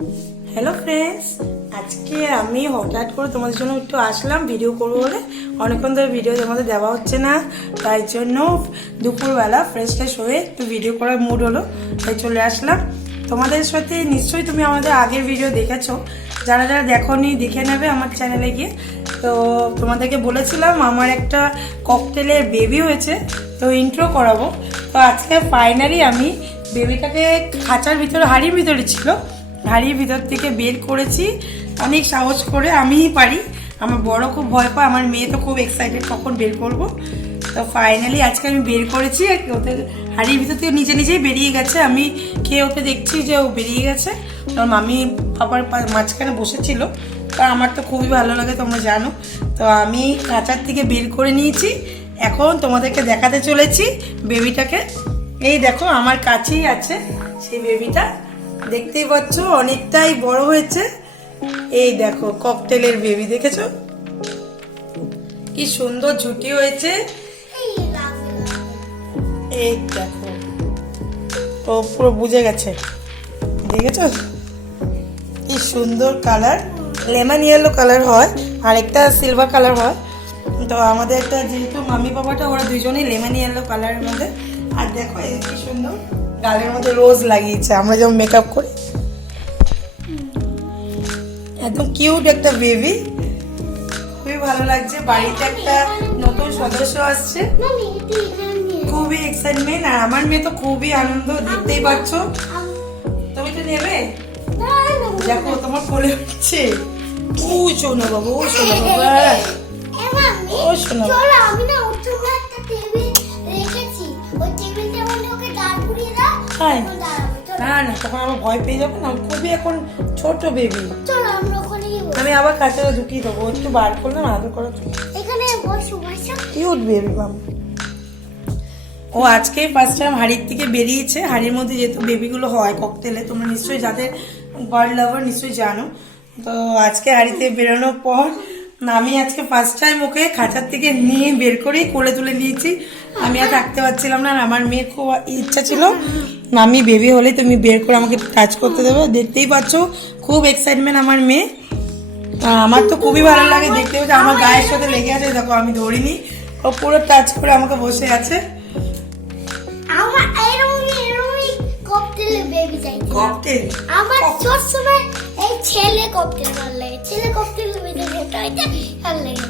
Hello friends, আজকে আমি হঠাৎ করে তোমাদের জন্য একটু আসলাম ভিডিও করবো বলে। অনেকক্ষণ ধরে ভিডিও তোমাদের দেওয়া হচ্ছে না, তাই জন্য দুপুরবেলা ফ্রেশ ফ্রেশ হয়ে একটু ভিডিও করার মুড হলো, তাই চলে আসলাম তোমাদের সাথে। নিশ্চয়ই তুমি আমাদের আগের ভিডিও দেখেছো, যারা যারা দেখোনি দেখে নেবে আমার চ্যানেলে গিয়ে। তো তোমাদেরকে বলেছিলাম আমার একটা ককটেলের বেবি হয়েছে, তো ইন্ট্রো করাবো। তো আজকে ফাইনালি আমি বেবিটাকে খাঁচার ভিতরে, হাড়ির ভিতরে ছিল, হাড়ির ভিতর থেকে বের করেছি অনেক সাহস করে। আমিই পারি, আমার বড় খুব ভয় পায়, আমার মেয়ে তো খুব এক্সাইটেড কখন বের করব। তো ফাইনালি আজকে আমি বের করেছি, ওদের হাড়ির ভিতর থেকে নিজে নিজেই বেরিয়ে গেছে। আমি খেয়ে ওকে দেখছি যে ও বেরিয়ে গেছে। আমার মামি পাপার মাঝখানে বসেছিল, তা আমার তো খুবই ভালো লাগে, তোমরা জানো। তো আমি খাঁচার থেকে বের করে নিয়েছি, এখন তোমাদেরকে দেখাতে চলেছি বেবিটাকে। এই দেখো আমার কাছেই আছে সেই বেবিটা, দেখতেই পাচ্ছ অনেকটাই বড় হয়েছে। এই দেখো ককটেলের বেবি, দেখেছো কি সুন্দর ঝুটি হয়েছে। এই দেখো ও পুরো বুঝে গেছে, দেখেছো কি সুন্দর কালার, লেমন ইয়েলো কালার হয় আর একটা সিলভার কালার হয়। তো আমাদের একটা যেহেতু মামি বাবাটা ওরা দুজনেই লেমন ইয়েলো কালারের মধ্যে। আর দেখো এই কি সুন্দর গালের মধ্যে রোজ লাগিয়েছে, আমরা যেমন মেকআপ করি, একদম কিউট একটা বেবি, খুবই ভালো লাগছে। বাড়িতে একটা নতুন সদস্য আসছে, খুবই এক্সাইটমেন্ট। আর আমার মেয়ে তো খুবই আনন্দ, দেখতেই পাচ্ছ। তুমি তো নেবে, দেখো তোমার কোলে হচ্ছে। ও শোনো বাবা, ও শোনো বাবা, ও শোনো না না, তখন আমার ভয় পেয়ে যাবো না, খুবই এখন ছোট বেবি। আমি আবার কাছে ঢুকিয়ে দেবো, একটু বার করলাম আদর করার জন্য। কিউট বেবি মামা। ও আজকে ফার্স্ট টাইম হাড়ির থেকে বেরিয়েছে। হাড়ির মধ্যে যেহেতু বেবিগুলো হয় ককটেলে, তোমরা নিশ্চয়ই যাদের বার্ড লাভার নিশ্চয়ই জানো। তো আজকে হাড়িতে বেরোনোর পর আমি আজকে ফার্স্ট টাইম ওকে খাঁচার থেকে নিয়ে বের করেই কোলে তুলে নিয়েছি। আমি আর থাকতে পারছিলাম না, আর আমার মেয়ের খুব ইচ্ছা ছিল আমি বেবি হলে তুমি বের করে আমাকে টাচ করতে দেবে। দেখতেই পাচ্ছ খুব এক্সাইটমেন্ট আমার মেয়ে। আমার তো খুবই ভালো লাগে দেখতে পাচ্ছি, আমার গায়ের সাথে লেগে আছে। দেখো আমি ধরিনি, ও পুরো টাচ করে আমাকে বসে আছে। আমার সবসময় এই ছেলে ককটেল ভালো লাগে, ছেলে ককটেল মোটা হইতে ভালো লাগে,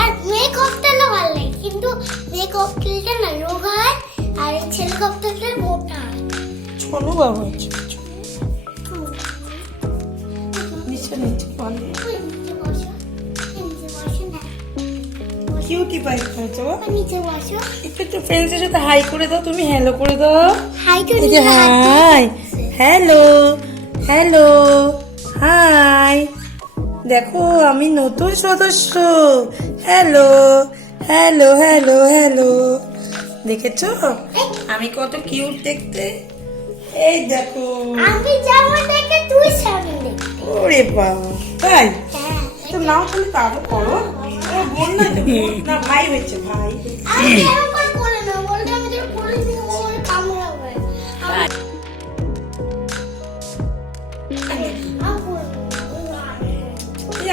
আর মেয়ে ককটেলও ভালো লাগে, কিন্তু মেয়ে ককটেলটা না রোগা হয় আর এই ছেলে ককটেলটা মোটা হয়। ছোনো বাবা নিচে নিচে কিউটি পাই হয়েছে, নিচে বসো, একটু ফ্রেন্ডসের সাথে হাই করে দাও, তুমি হ্যালো করে দাও। হাই করে এই যে হাই, হ্যালো হ্যালো হাই, দেখো আমি নতুন সদস্য। হ্যালো হ্যালো হ্যালো হ্যালো, দেখেছো আমি কত কিউট দেখতে। এই দেখো আমি যেমন দেখে তুই সেমন দেখতে। ওরে বাবা, তাই তো নাও, তুমি তারও করো। ও বোন না, না ভাই হয়েছে, ভাই। আমি এরকম করে না বলতে, আমি তোর কোলে নিয়ে ওর কামড়াবে।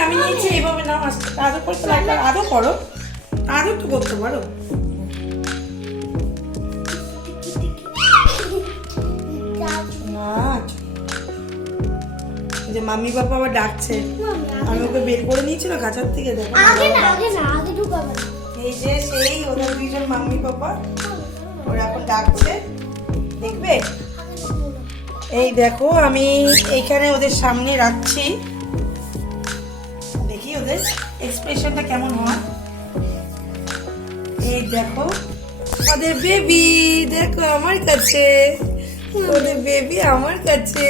আমি নিয়েছি এইভাবে, নাও আসতে আদৌ করতে লাগবে, আদৌ করো, আদৌ তো করতে পারো। যে মাম্মি বাবা আবার ডাকছে, আমি ওকে বের করে নিয়েছি না খাঁচার থেকে। দেখো আগে ঢুকাবে না। এই যে সেই ওদের দুইজন মাম্মি বাবা, ওরা এখন ডাকছে, দেখবে। এই দেখো আমি এইখানে ওদের সামনে রাখছি, দেখি ওদের এক্সপ্রেশনটা কেমন হয়। এই দেখো ওদের বেবি, দেখো আমার কাছে, ওদের বেবি আমার কাছে।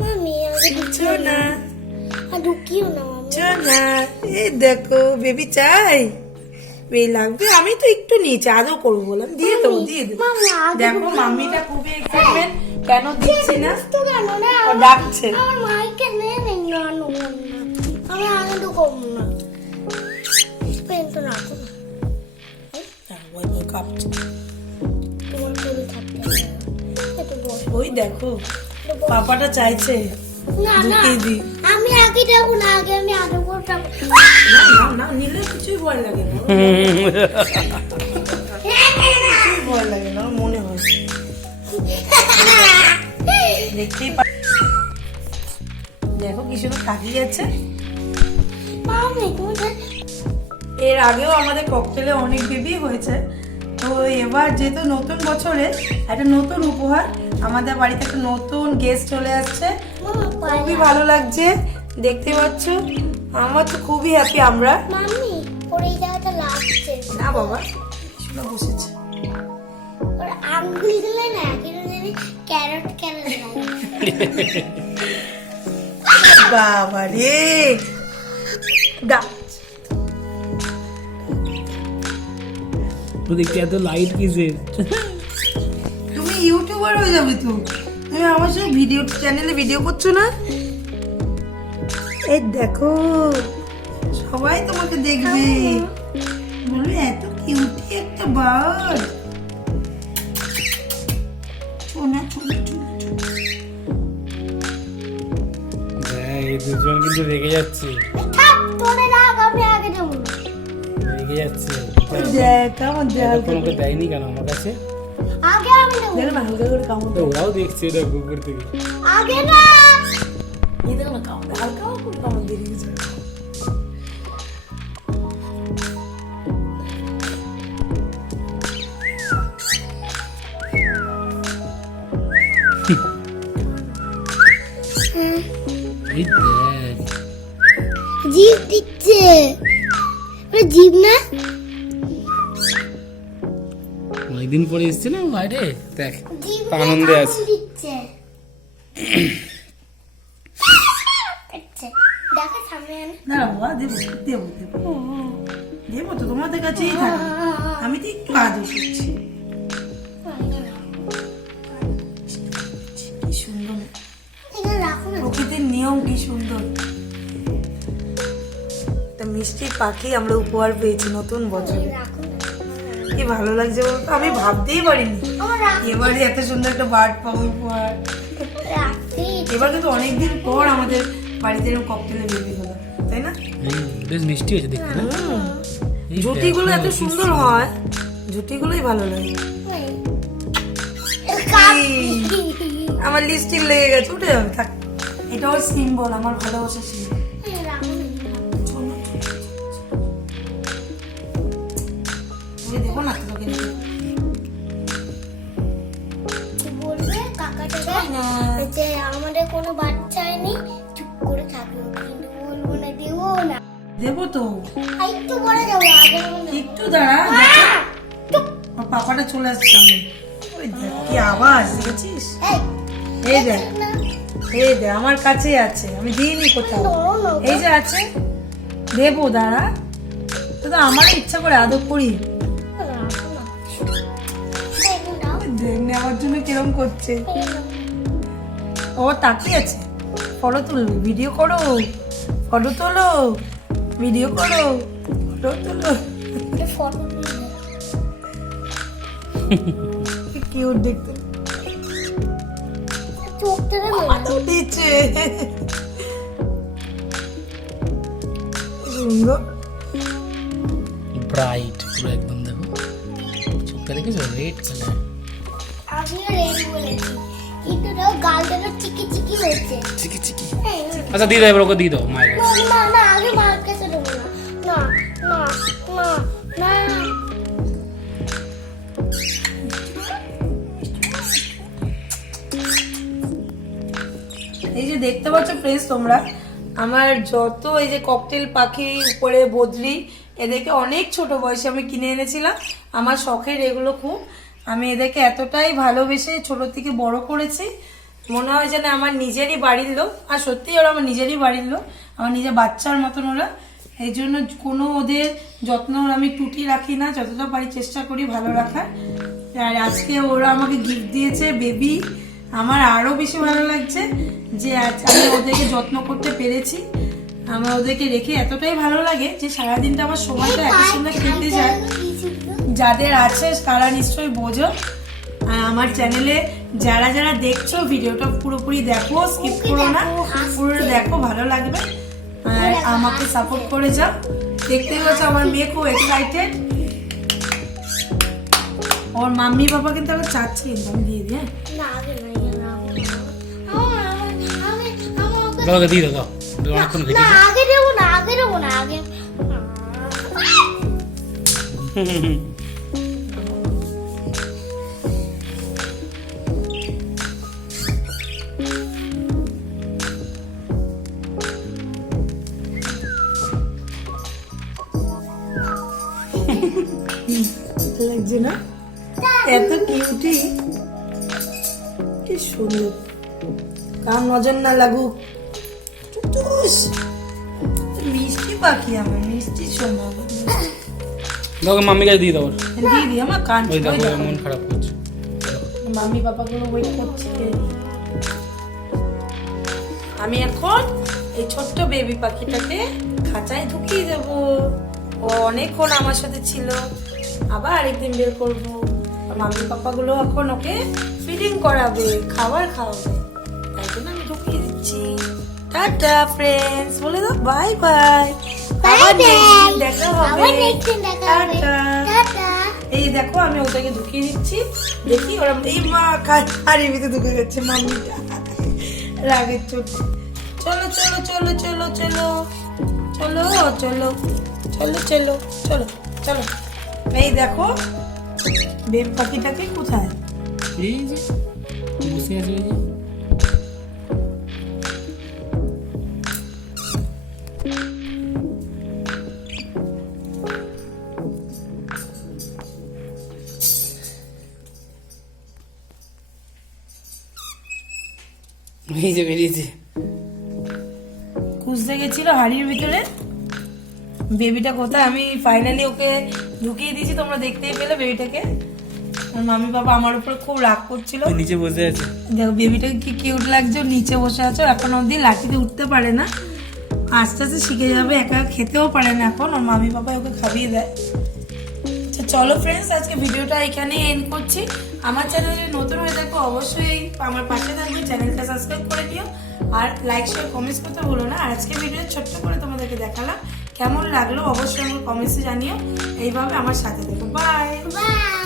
মামি আগে বুঝছো না, ঢুকিও না মামি। না এই দেখো বেবি চাই, বেবি লাগবে। আমি তো একটু নিচে আদৌ করবো বললাম, দিয়ে দেবো দিয়ে দেবো। দেখো মাম্মিটা খুবই এক্সাইটমেন্ট, কেন দিচ্ছি না, ও ডাকছে। আমার মাইকে নেই নেই না নো না, আমি আনন্দ করব না, পেন তো রাখো না, কাঁপছে। তোমার কোলে থাকতে হবে। ওই দেখো পাপাটা চাইছে, না না ঢুকিয়ে দিই। আমি আগে যাবো না, আগে আমি আগে করতাম। না না না, নিলে কিছুই ভয় লাগে না, কিছুই ভয় লাগে না, আমার মনে হয় দেখতেই দেখো কি সুন্দর তাকিয়ে আছে। মামি তুমি এর আগেও আমাদের ককটেলে অনেক বেবি হয়েছে, তো এবার যেহেতু নতুন বছরে একটা নতুন উপহার, আমাদের বাড়িতে একটা নতুন গেস্ট চলে আসছে, খুবই ভালো লাগছে দেখতে পাচ্ছ। আমার তো খুবই হ্যাপি আমরা। মামি ওর এই জায়গাটা লাগছে, না বাবা শোনা বসেছে, ওর আঙ্গুল দিলে না কিন্তু জানি ক্যারট ক্যারট লাগে। বাবা রে দা তো দেখতে এত লাইট কিসের? তুমি ইউটিউবার হয়ে যাবে তো, তুমি আমার সাথে ভিডিও চ্যানেলে ভিডিও করছো না? এই দেখো সবাই তোমাকে দেখবে, বলবে এত কিউটি একটা বার্ড। শোনা শোনা শোনা শোনা। হ্যাঁ, এই দুজন কিন্তু রেগে যাচ্ছে, থাক তোরে রাগ, আমি আগে যাবো না। রেগে যাচ্ছে। দেখ আমার দেখ এরকম ওকে দেয়নি কেন আমার কাছে? আগে আমি যাবো, দেখো না হালকা করে কামড় তো ওরাও দেখছে এটা কুকুর থেকে। আগে না। এই দেখো না কামড় হালকা করে কামড় দিয়ে দিয়েছে। এই দেখ, জিভ দিচ্ছে, ওরে জিভ না। অনেকদিন পরে এসছে না বাইরে, দেখ জিভ আনন্দে আছে। দিচ্ছে। আচ্ছা দেখো সামনে আনে। না বাবা দেবো দেবো দেবো দেবো তো, তোমাদের কাছেই থাকবে, আমি তো একটু আদর করছি। কি সুন্দর এখানে রাখো না। প্রকৃতির নিয়ম, কি সুন্দর একটা মিষ্টি পাখি আমরা উপহার পেয়েছি নতুন বছরে, রাখো না। কি ভালো লাগছে বলতো, আমি ভাবতেই পারিনি আমার রাখতে এবারে এত সুন্দর একটা বার্ড পাবো উপহার। এবার কিন্তু অনেকদিন পর আমাদের বাড়িতে এরকম ককটেলে বেবি হলো, তাই না? বেশ মিষ্টি হয়েছে দেখতে না? এই জুটিগুলো দেখ, এত সুন্দর হয়, জুটিগুলোই ভালো লাগে। আমার লিপস্টিক লেগে গেছে, উঠে যাবে থাক, এটা ওর সিম্বল, আমার ভালোবাসার সিম্বল। দেখো না তোকে দেখে। বলবে কাকাটাকে যে আমাদের কোনো বাচ্চা নেই, চুপ করে থাকবে, কিন্তু বলবো না, দেবো না। দেবো তো, আর একটু পরে যাবো, আগে বলবো না। একটু দাঁড়া দেখো। আমার পাপাটা চলে আসছে সামনে, ওই দেখ কি আওয়াজ দেখেছিস? এই, এই দেখ না, এই দেখ আমার কাছেই আছে, আমি দিইনি কোথাও, no, এই যে আছে, দেবো দাঁড়া, তো তো আমার ইচ্ছা করে আদর করি। রাখো না। দেখুন দাও, দেখ নেওয়ার জন্য কিরম করছে, এই নাও। ও তাকিয়ে আছে, ফটো তুলবে, ভিডিও করো, ফটো তোলো, ভিডিও করো, ফটো তোলো, এটা photo তুলে দে। কি কিউট দেখতে, চোখ থেকে বেরোয়। ফটো দিচ্ছে সুন্দর। ব্রাইট পুরো একদম, দেখো চোখটা দেখেছো, রেড কালার। আমিও রেডি বলেছি, কিন্তু দাও গালটা তো চিকি চিকি হয়েছে। চিকি চিকি। এই, আচ্ছা দিয়ে দাও, এবার ওকে দিয়ে দাও মায়ের কাছে। না না না, আগে মার কাছে দেবো না। না না না না। এই যে দেখতে পাচ্ছ ফ্রেন্ডস তোমরা, আমার যত এই যে ককটেল পাখি উপরে বদলি, এদেরকে অনেক ছোট বয়সে আমি কিনে এনেছিলাম, আমার শখের এগুলো খুব, আমি এদেরকে এতটাই ভালোবেসে ছোট থেকে বড় করেছি, মনে হয় যেন আমার নিজেরই বাড়ির লোক, আর সত্যি ওরা আমার নিজেরই বাড়ির লোক, আমার নিজের বাচ্চার মতন ওরা। এই জন্য কোনো ওদের যত্ন আমি টুটি রাখি না, যতটা পারি চেষ্টা করি ভালো রাখার। আর আজকে ওরা আমাকে গিফট দিয়েছে বেবি, আমার আরো বেশি ভালো লাগছে যে আজ আমি ওদেরকে যত্ন করতে পেরেছি। আমার ওদেরকে রেখে এতটাই ভালো লাগে যে সারাদিনটা আমার সময়টা এত সুন্দর কেটে যায়। যাদের আছে তারা নিশ্চয়ই বোঝো। আর আমার চ্যানেলে যারা যারা দেখছো ভিডিওটা পুরোপুরি দেখো, স্কিপ করো না, পুরো দেখো, ভালো লাগবে। আর আমাকে সাপোর্ট করে যাও। দেখতেই পাচ্ছ আমার মেয়ে খুব এক্সাইটেড। ওর মাম্মি বাবা কিন্তু আবার চাচ্ছে, কিন্তু আমি দিয়ে দিই। না আগে না, দাও দিয়ে দাও, অনেকক্ষণ না ঘেটে আগে দেবো না, আগে দেবো না, আগে লাগছে না? এত কিউটি, কি সুন্দর। কার নজর না লাগুক। টুটুস, মিষ্টি পাখি আমার, মিষ্টি সোনা। দাও, মাম্মি কাছে দিয়ে দাও। দিয়ে দিই আমার কান। ওই দেখো মন খারাপ করছে। মাম্মি পাপাগুলো ওয়েট করছে। আমি এখন এই ছোট্ট বেবি পাখিটাকে খাঁচায় ঢুকিয়ে দেব। ও অনেকক্ষণ আমার সাথে ছিল, আবার আরেকদিন বের করবো। মাম্মি পাপাগুলো এখন ওকে ফিডিং করাবে, খাবার খাওয়াবে, তাই জন্য আমি ঢুকিয়ে দিচ্ছি। টাটা ফ্রেন্ডস, বলে দাও বাই বাই। আবার next দিন দেখা হবে। আবার next দিন দেখা হবে। টাটা। টাটা। এই দেখো আমি ওটাকে ঢুকিয়ে দিচ্ছি, দেখি ওরা এই মা হাড়ির ভিতরে ঢুকে যাচ্ছে মাম্মিটা রাগের চোট। চলো চলো চলো চলো চলো চলো চলো চলো চলো চলো চলো। এই দেখো বেব পাখিটাকে কোথায়? এই যে বসে আছে ওই যে। এই যে বেরিয়েছে। খুঁজতে গেছিল হাড়ির ভিতরে বেবিটা কোথায়। আমি ফাইনালি ওকে ঢুকিয়ে দিয়েছি, তোমরা দেখতেই পেলে বেবিটাকে। আর মাম্মি বাবা আমার উপর খুব রাগ করছিল। ওই নিচে বসে আছে। দেখো বেবিটাকে কি কিউট লাগছে, ও নিচে বসে আছে। এখন অবধি লাঠিতে উঠতে পারে না, আস্তে আস্তে শিখে যাবে, একা খেতেও পারে না এখন। ওর মাম্মি বাবা ওকে খাইয়ে দেয়। আচ্ছা চলো ফ্রেন্ডস, আজকে ভিডিওটা এখানে এন্ড করছি। আমার চ্যানেলে নতুন হয়ে থাকো অবশ্যই আমার পাশে থাকবে, চ্যানেলটা সাবস্ক্রাইব করে দিও, আর লাইক শেয়ার কমেন্টস করতে ভুলো না। আর আজকে ভিডিও ছোট্ট করে তোমাদেরকে দেখালাম, কেমন লাগলো অবশ্যই আমার কমেন্টসে জানিও। এইভাবে আমার সাথে দেখো। Bye bye.